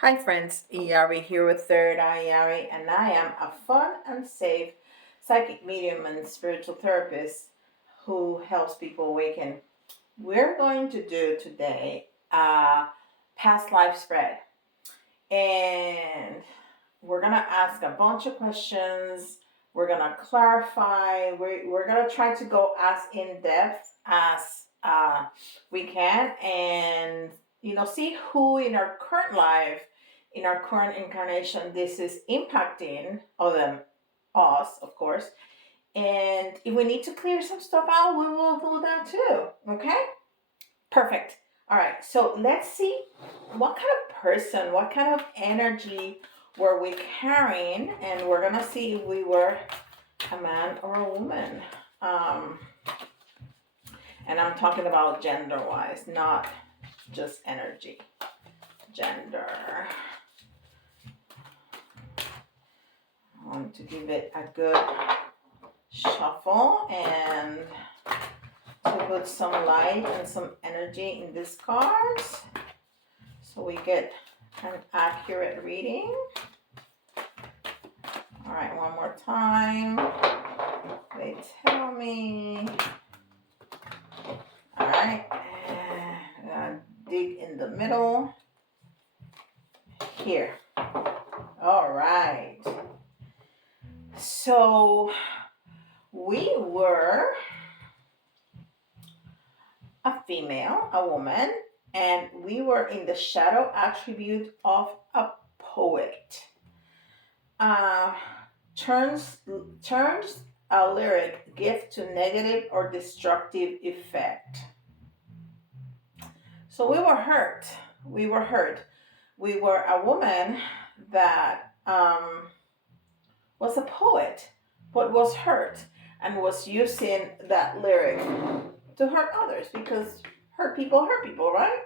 Hi friends, Yari here with Third Eye Yari, and I am a fun and safe psychic medium and spiritual therapist who helps people awaken. We're going to do today a past life spread, and we're gonna ask a bunch of questions. We're gonna clarify. We're gonna try to go as in depth as we can, and see who in our current life, in our current incarnation, this is impacting of them, us, of course. And if we need to clear some stuff out, we will do that too. Okay, perfect. All right, so let's see what kind of person, what kind of energy were we carrying, and we're gonna see if we were a man or a woman. Um, and I'm talking about gender wise, not just energy. Gender. I want to give it a good shuffle and to put some light and some energy in these cards so we get an accurate reading. All right, one more time. They tell me. All right, I'm gonna dig in the middle here. All right. So we were a female, a woman, and we were in the shadow attribute of a poet. Uh, turns a lyric gift to negative or destructive effect. So we were hurt. We were hurt. We were a woman that was a poet, but was hurt and was using that lyric to hurt others because hurt people, right?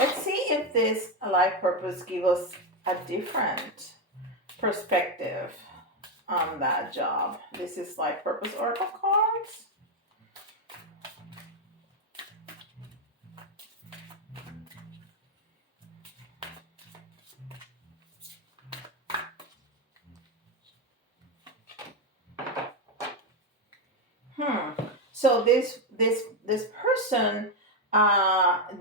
Let's see if this life purpose gives us a different perspective on that job. This is life purpose oracle cards. So this person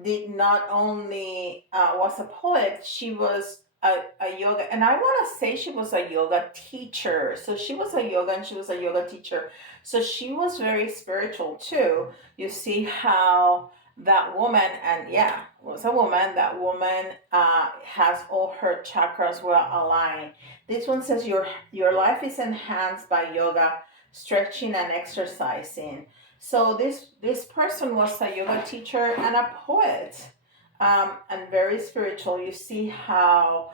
did not only was a poet, she was a yoga, and I want to say she was a yoga teacher. So she was a yoga and she was a yoga teacher. So she was very spiritual too. You see how that woman, and yeah, was a woman. That woman has all her chakras well aligned. This one says your life is enhanced by yoga, stretching and exercising. So this person was a yoga teacher and a poet, and very spiritual. You see how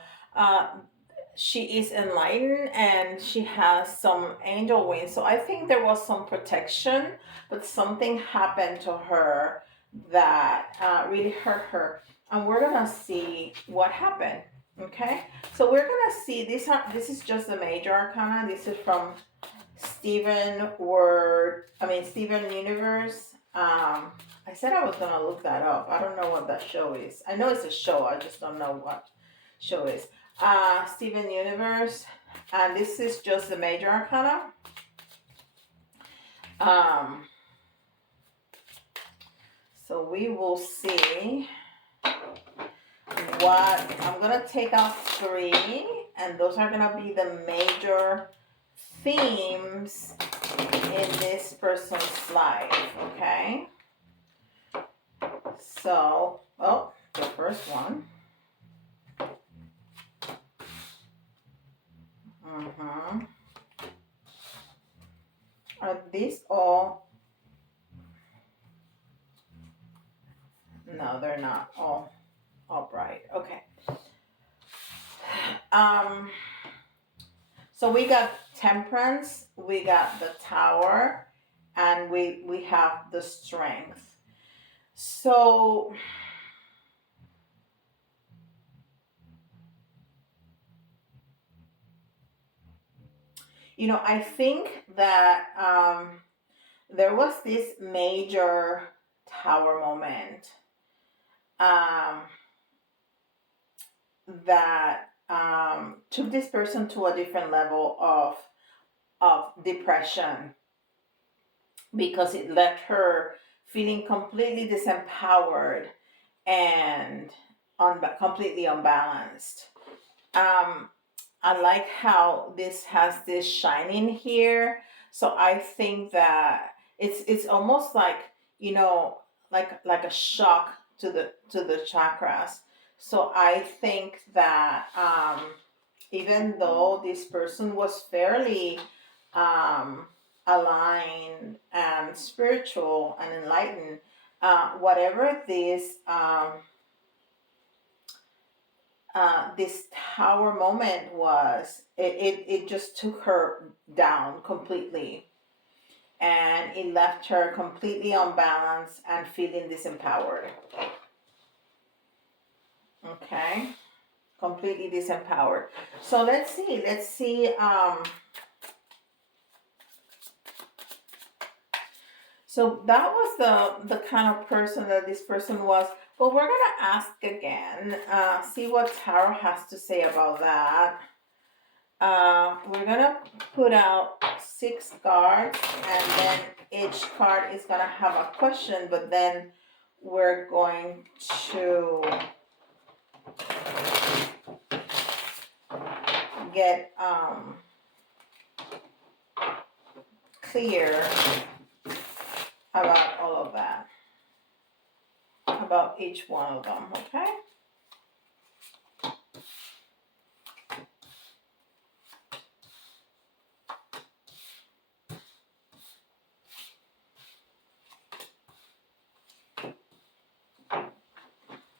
she is enlightened and she has some angel wings. So I think there was some protection, but something happened to her that really hurt her. And we're gonna see what happened. Okay, so we're gonna see this. This is just the major arcana. This is from Steven Universe. I said I was gonna look that up. I don't know what that show is. I know it's a show. I just don't know what show is. Steven Universe, and this is just the major arcana. So we will see what I'm gonna take out 3, and those are gonna be the major themes in this person's life. Okay. So, the first one. Are these all? No, they're not all upright. Okay. So we got Temperance, we got the Tower, and we have the Strength. So I think that there was this major Tower moment. that took this person to a different level of depression, because it left her feeling completely disempowered and completely unbalanced. Um, I like how this has this shining here. So I think that it's almost like, you know, like a shock to the chakras. So I think that even though this person was fairly um, aligned and spiritual and enlightened, whatever this tower moment was, it just took her down completely, and it left her completely unbalanced and feeling disempowered. Okay, completely disempowered. So let's see. So that was the kind of person that this person was. But we're gonna ask again, see what tarot has to say about that. We're gonna put out 6 cards, and then each card is gonna have a question, but then we're going to get clear about all of that, about each one of them, okay?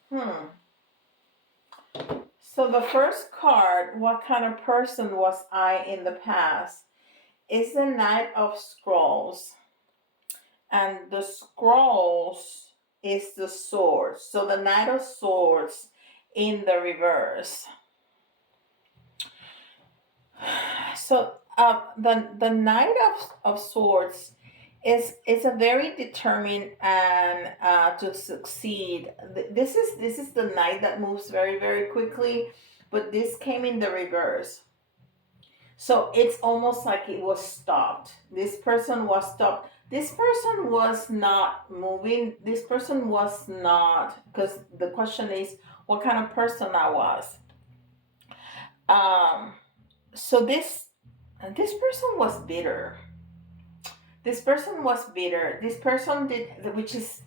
Hmm. So the first card, what kind of person was I in the past, is the Knight of Scrolls. And the scrolls is the swords. So the Knight of Swords in the reverse. So the Knight of Swords is a very determined and to succeed. This is the knight that moves very very quickly, but this came in the reverse. So it's almost like it was stopped. This person was stopped. This person was not moving. This person was not, because the question is what kind of person I was. Um, so this person was bitter. This person was bitter. This person did, which is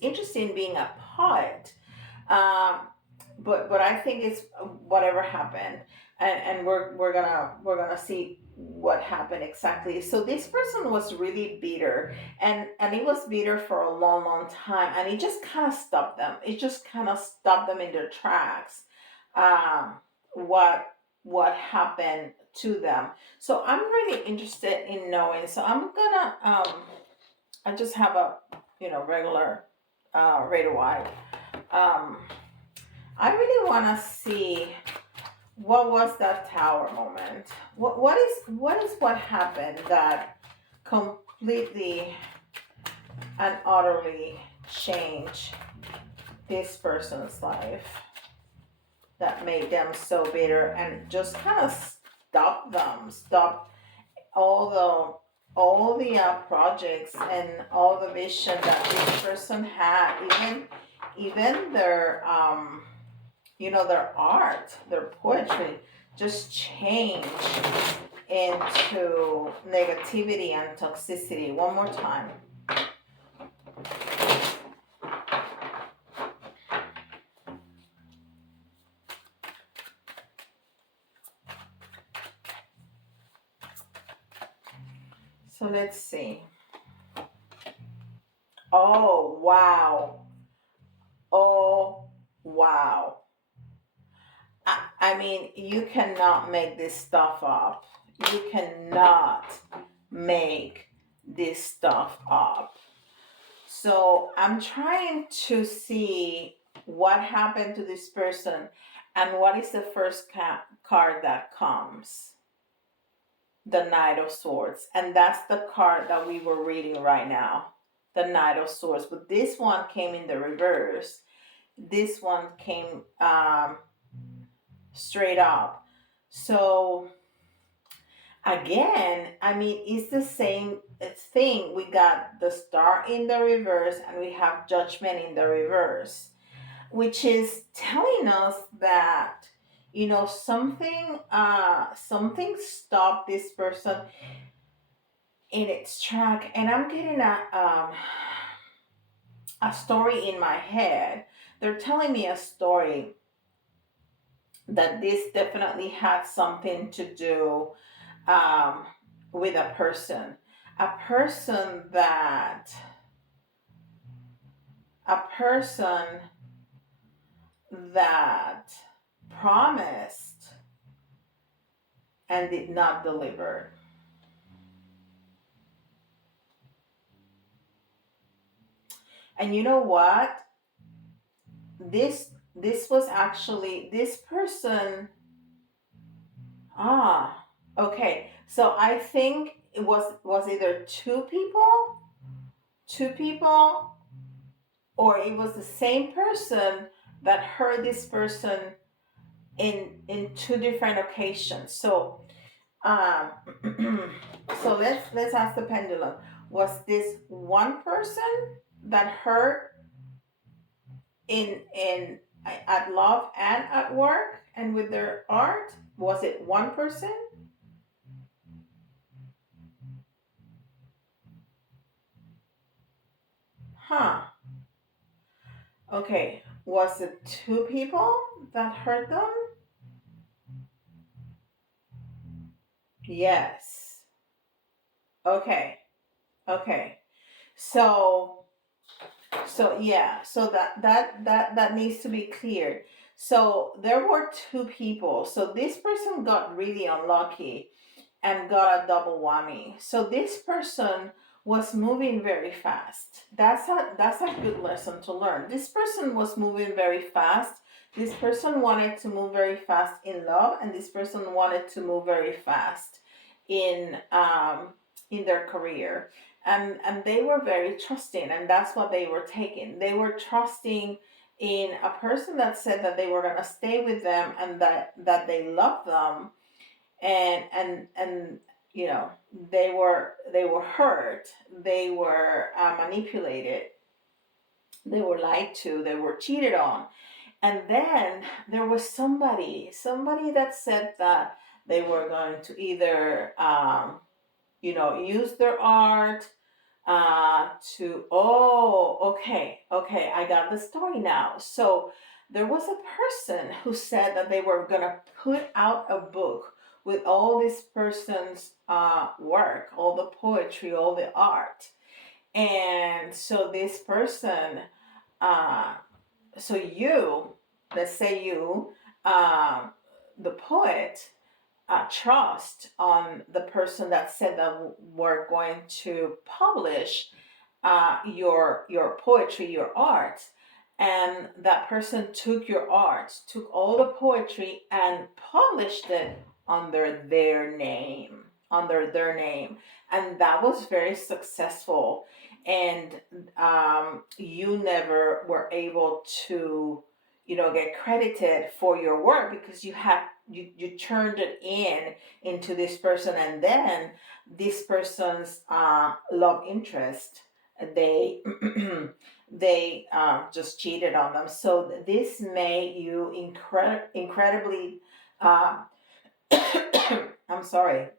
interesting, being a poet. Um, but I think it's whatever happened, and we're gonna see what happened exactly. So this person was really bitter, and it was bitter for a long long time, and it just kind of stopped them. It just kind of stopped them in their tracks. Um, what what happened to them? So I'm really interested in knowing. So I'm gonna I just have a regular Raider White. Um, I really want to see what was that tower moment. What happened that completely and utterly changed this person's life, that made them so bitter and just kind of stop all the projects and all the vision that this person had, even their their art, their poetry, just change into negativity and toxicity. One more time. So let's see. Oh wow. Oh wow. I mean, you cannot make this stuff up. You cannot make this stuff up. So I'm trying to see what happened to this person, and what is the first card that comes. The Knight of Swords. And that's the card that we were reading right now. The Knight of Swords. But this one came in the reverse. This one came straight up. So again, I mean, it's the same thing. We got the star in the reverse and we have judgment in the reverse, which is telling us that, something stopped this person in its track. And I'm getting a story in my head. They're telling me a story that this definitely had something to do, um, with a person that a person that promised and did not deliver. And you know what? This was actually this person. Ah, okay. So I think it was either two people, or it was the same person that heard this person in two different occasions. So um, so let's ask the pendulum. Was this one person that heard in at love and at work and with their art? Was it one person? Huh. Okay. Was it two people that heard them? Yes. Okay. Okay. So yeah, so that needs to be cleared. So there were two people. So this person got really unlucky and got a double whammy. So this person was moving very fast. That's a good lesson to learn. This person was moving very fast. This person wanted to move very fast in love, and this person wanted to move very fast in their career. And they were very trusting, and that's what they were taking. They were trusting in a person that said that they were going to stay with them and that they love them, and they were hurt, they were manipulated, they were lied to, they were cheated on. And then there was somebody that said that they were going to either use their art to okay, I got the story now. So there was a person who said that they were gonna put out a book with all this person's work, all the poetry, all the art. And so this person, uh, so you, let's say you, uh, the poet, trust on the person that said that we're going to publish your poetry, your art, and that person took your art, took all the poetry, and published it under their name, and that was very successful. And you never were able to, get credited for your work because you turned it into this person, and then this person's love interest, they just cheated on them. So this made you incredibly, uh, I'm sorry,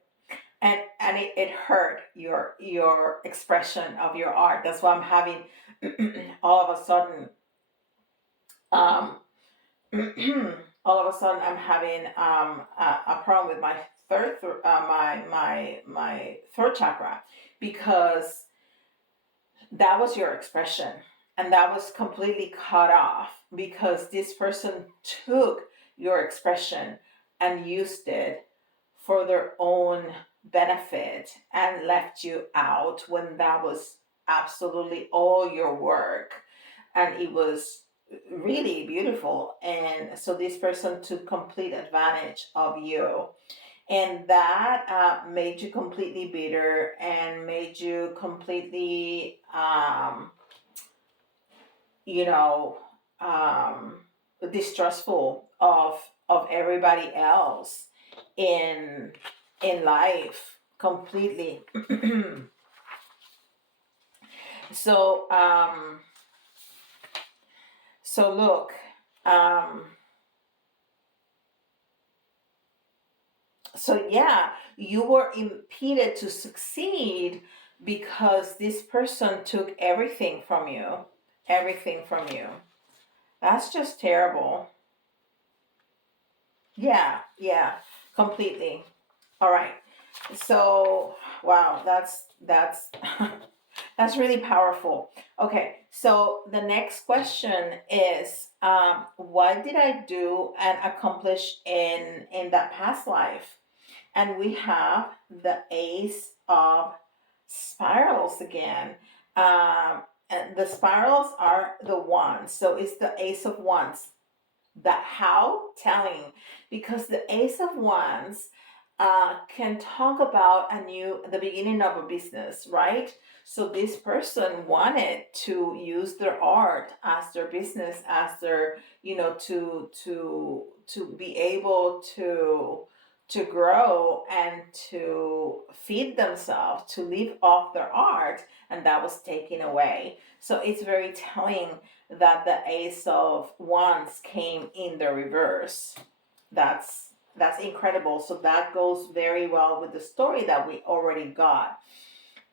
and it hurt your expression of your art. That's why I'm having all of a sudden, um, all of a sudden I'm having a problem with my my third chakra, because that was your expression, and that was completely cut off because this person took your expression and used it for their own benefit and left you out when that was absolutely all your work, and it was really beautiful. And so this person took complete advantage of you, and that made you completely bitter and made you completely you know um, distrustful of of everybody else in life completely. So look, um so yeah, you were impeded to succeed because this person took everything from you. Everything from you. That's just terrible. Yeah, yeah, completely. All right. So, wow, that's that's really powerful. Okay, so the next question is, what did I do and accomplish in that past life? And we have the Ace of Spirals again. And the spirals are the wands, so it's the Ace of Wands. The how telling, because the Ace of Wands can talk about the beginning of a business, right? So this person wanted to use their art as their business, as their, to be able to grow and to feed themselves, to live off their art, and that was taken away. So it's very telling that the Ace of Wands came in the reverse. That's incredible. So that goes very well with the story that we already got.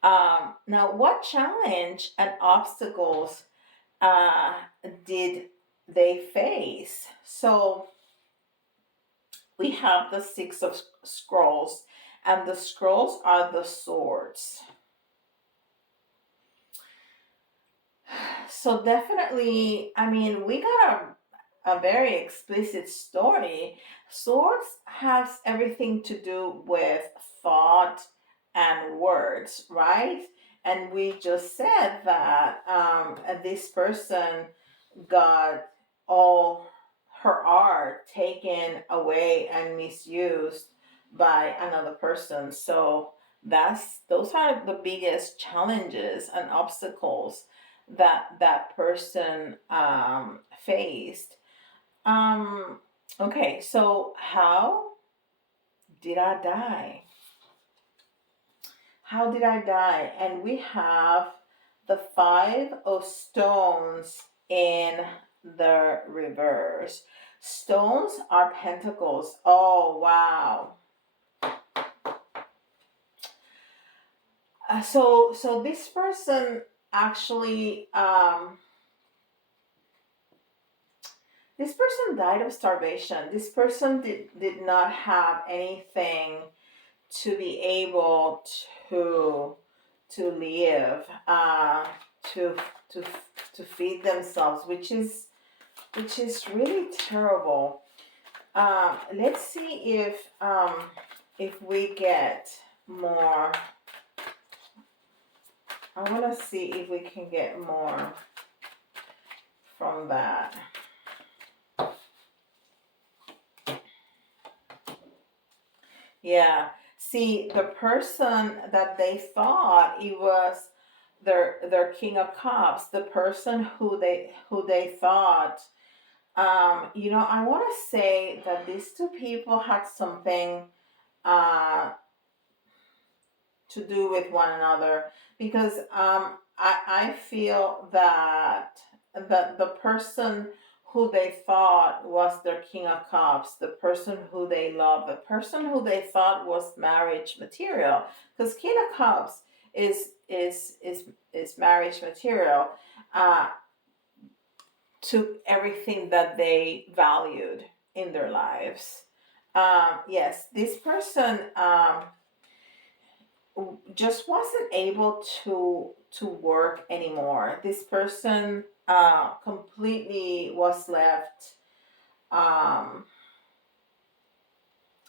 Now, what challenge and obstacles uh, did they face? So we have the Six of Scrolls, and the scrolls are the swords. So definitely, I mean, we got a very explicit story. Swords has everything to do with thought and words, right? And we just said that this person got all her art taken away and misused by another person. So those are the biggest challenges and obstacles that that person faced. um okay, so how did I die? How did I die? And we have the Five of Stones in the reverse. Stones are pentacles. Oh, wow. So this person actually, this person died of starvation. This person did not have anything to be able to live, to to to feed themselves, which is really terrible. Let's see if we get more. I want to see if we can get more from that. Yeah. See, the person that they thought it was their King of Cups, the person who they thought, I want to say that these two people had something uh, to do with one another, because I feel that the person who they thought was their King of Cups, the person who they loved, the person who they thought was marriage material, because King of Cups is marriage material, uh, took everything that they valued in their lives. Yes, this person just wasn't able to work anymore. This person completely was left um,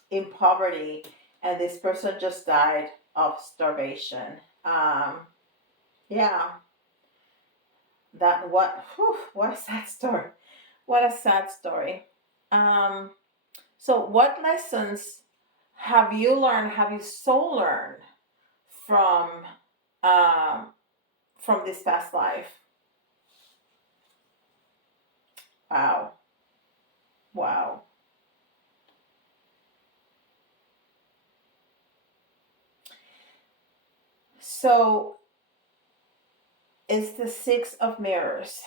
in poverty, and this person just died of starvation. Um, yeah, what a sad story. What a sad story. Um, so, what lessons have you learned? Have you so learned from um, this past life? Wow. Wow. So it's the Six of Mirrors,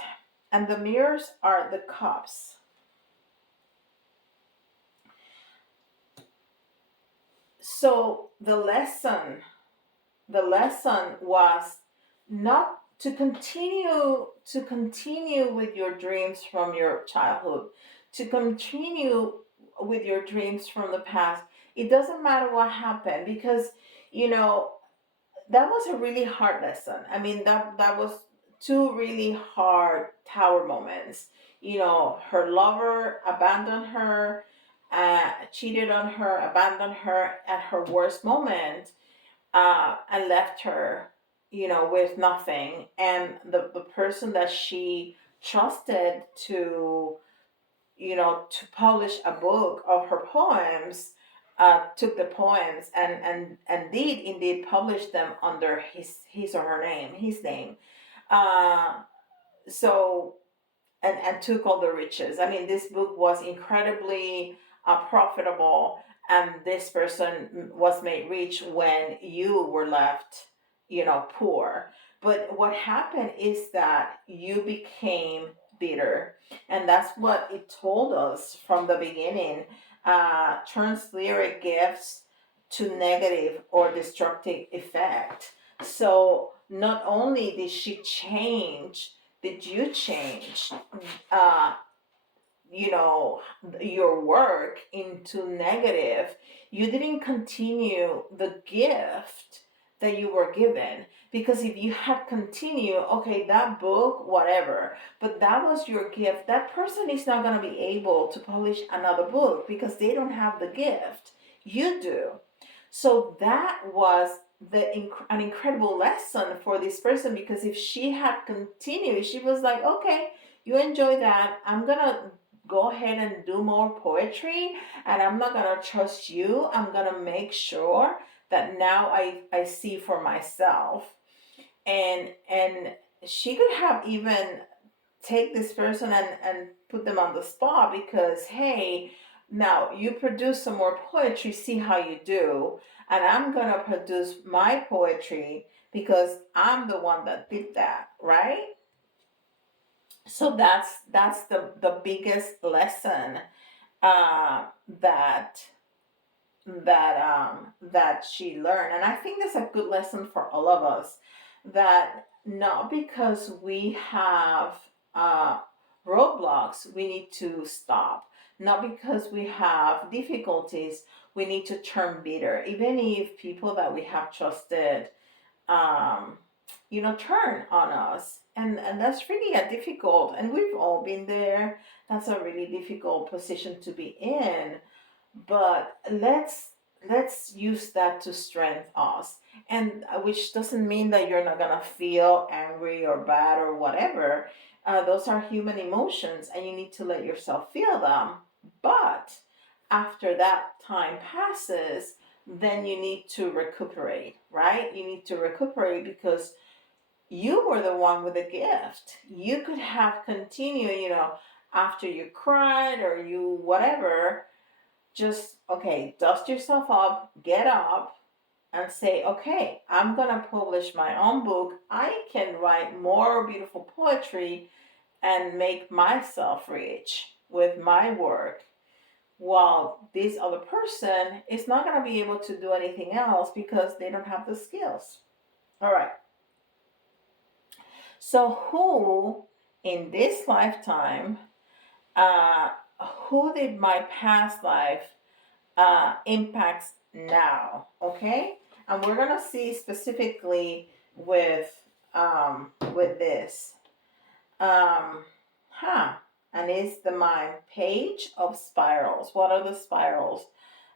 and the mirrors are the cups. So the lesson was not to continue with your dreams from your childhood, to continue with your dreams from the past. It doesn't matter what happened, because you know that was a really hard lesson. I mean, that was two really hard tower moments. Her lover abandoned her, cheated on her, abandoned her at her worst moment, and left her, with nothing. And the person that she trusted to publish a book of her poems, took the poems and did indeed publish them under his or her name, his name. Uh, so and took all the riches. I mean, this book was incredibly profitable, and this person was made rich when you were left, poor. But what happened is that you became bitter, and that's what it told us from the beginning. Turns lyric gifts to negative or destructive effect. So not only did you change uh, you know your work into negative, you didn't continue the gift that you were given. Because if you had continued, okay, that book, whatever, but that was your gift, that person is not going to be able to publish another book because they don't have the gift. You do. So that was an incredible lesson for this person, because if she had continued, she was like, okay, you enjoy that, I'm gonna go ahead and do more poetry, and I'm not gonna trust you. I'm gonna make sure that now I see for myself. And she could have even take this person and put them on the spot, because hey, now you produce some more poetry, see how you do, and I'm gonna produce my poetry because I'm the one that did that, right? So that's the biggest lesson, uh, that that she learned. And I think that's a good lesson for all of us, that not because we have uh, roadblocks we need to stop, not because we have difficulties we need to turn bitter, even if people that we have trusted, um, turn on us. And that's really a difficult, and we've all been there. That's a really difficult position to be in. But let's use that to strengthen us. And which doesn't mean that you're not gonna feel angry or bad or whatever. Those are human emotions, and you need to let yourself feel them. But after that time passes, then you need to recuperate, right? You need to recuperate, because you were the one with the gift. You could have continued, after you cried or you whatever, just okay, dust yourself up, get up, and say, okay, I'm gonna publish my own book. I can write more beautiful poetry and make myself rich with my work, while this other person is not gonna be able to do anything else because they don't have the skills. All right. So who in this lifetime, uh, who did my past life impacts now? Okay, and we're gonna see specifically with this, um, huh? And it's the mind page of spirals. What are the spirals?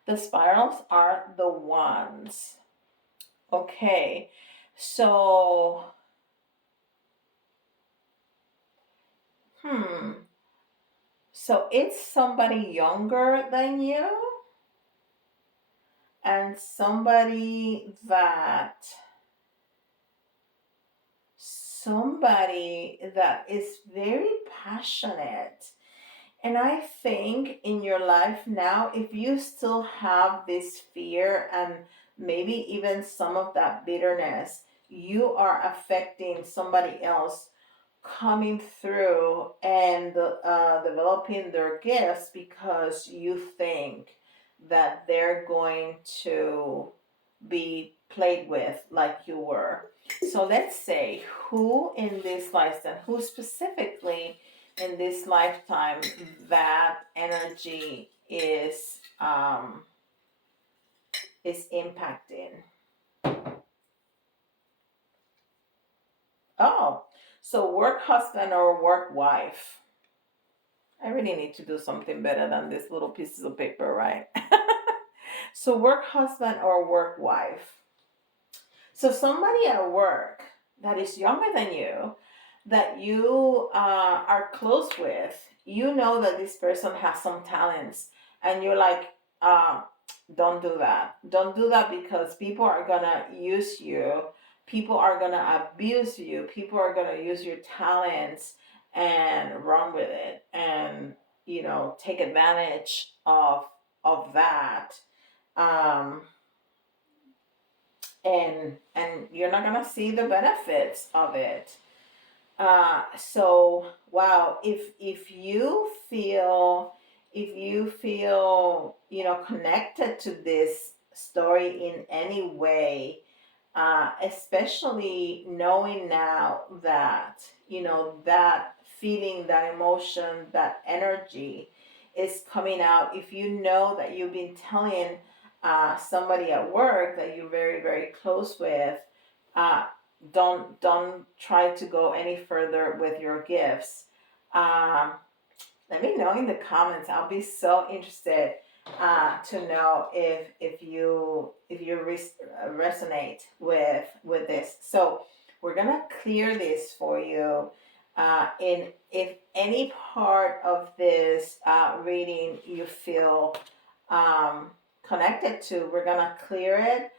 The spirals are the ones. Okay, so hmm, so it's somebody younger than you, and somebody that is very passionate. And I think in your life now, if you still have this fear and maybe even some of that bitterness, you are affecting somebody else coming through and developing their gifts because you think that they're going to be played with like you were. So let's say who in this lifetime, who specifically in this lifetime that energy is impacting. Oh, so work husband or work wife. I really need to do something better than these little pieces of paper, right? So work husband or work wife. So somebody at work that is younger than you, that you are close with, you know that this person has some talents, and you're like, uh, don't do that. Don't do that because people are gonna use you. People are gonna abuse you. People are gonna use your talents and run with it, and take advantage of that. Um, and you're not gonna see the benefits of it. So wow, if you feel connected to this story in any way, especially knowing now that that feeling, that emotion, that energy is coming out. If you know that you've been telling somebody at work that you're very very close with, uh, don't try to go any further with your gifts. Um, Let me know in the comments. I'll be so interested to know if you resonate with this. So we're gonna clear this for you. In if any part of this reading you feel um, connected to, we're gonna clear it.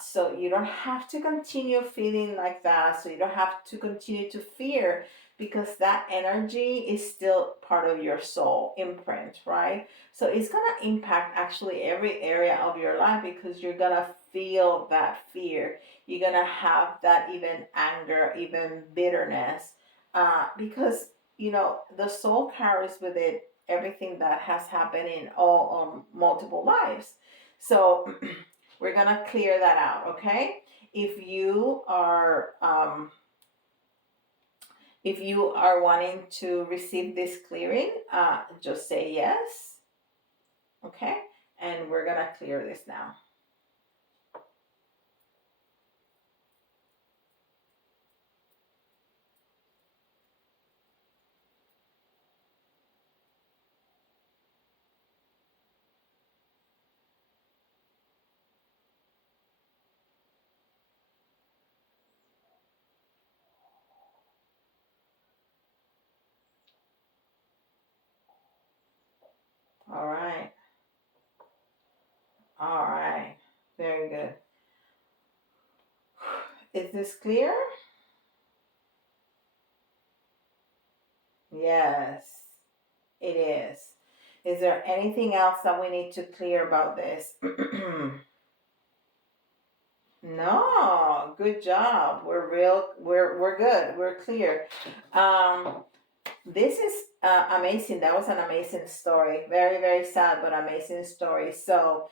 So you don't have to continue feeling like that. So you don't have to continue to fear, because that energy is still part of your soul imprint, right? So it's going to impact actually every area of your life, because you're going to feel that fear. You're going to have that even anger, even bitterness, because the soul carries with it everything that has happened in all multiple lives. So we're going to clear that out, okay? If you are wanting to receive this clearing, just say yes. Okay? And we're going to clear this now. All right. All right. Very good. Is this clear? Yes, it is. Is there anything else that we need to clear about this? No, good job. We're good. We're clear. This is amazing. That was an amazing story. Very, very sad, but amazing story. So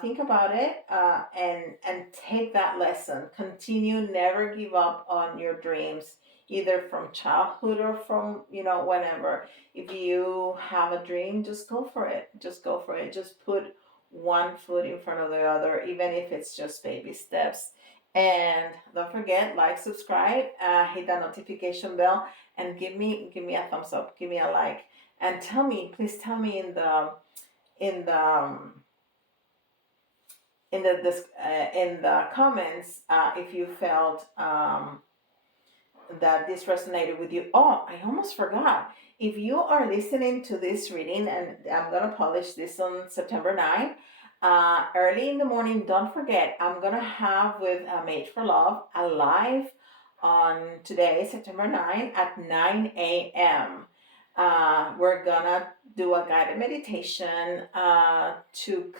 think about it, and take that lesson. Continue, never give up on your dreams, either from childhood or from whenever. If you have a dream, just go for it. Just go for it. Just put one foot in front of the other, even if it's just baby steps. And don't forget, like, subscribe, hit that notification bell, and give me a thumbs up, give me a like, and please tell me in the in the comments if you felt that this resonated with you. Oh, I almost forgot. If you are listening to this reading, and I'm gonna publish this on September 9, early in the morning, don't forget, I'm gonna have with Made for Love a live on today, September 9 at 9 a.m. We're gonna do a guided meditation to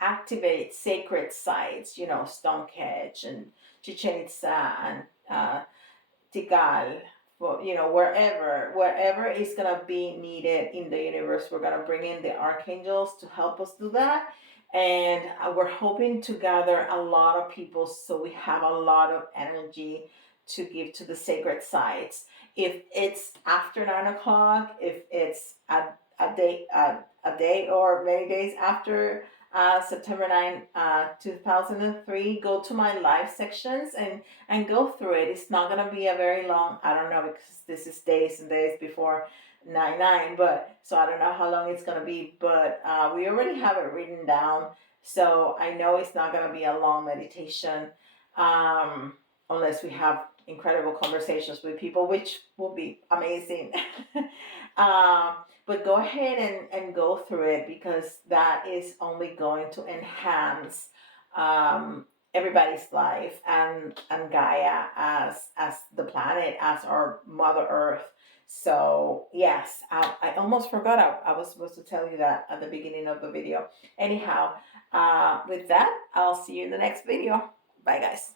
reactivate sacred sites, you know, Stonehenge and Chichen Itza and Tikal, well, you know, wherever is gonna be needed in the universe, we're gonna bring in the archangels to help us do that. And we're hoping to gather a lot of people so we have a lot of energy to give to the sacred sites. If it's after 9 o'clock, if it's a day or many days after September 9, 2003, go to my live sections and go through it. It's not gonna be a very long. I don't know because this is days and days before 9/9, but so I don't know how long it's gonna be. But we already have it written down, so I know it's not gonna be a long meditation, um, unless we have incredible conversations with people, which will be amazing. um, but go ahead and go through it because that is only going to enhance um, everybody's life and Gaia as the planet, as our Mother Earth. So yes, I almost forgot. I was supposed to tell you that at the beginning of the video. Anyhow, with that, I'll see you in the next video. Bye, guys.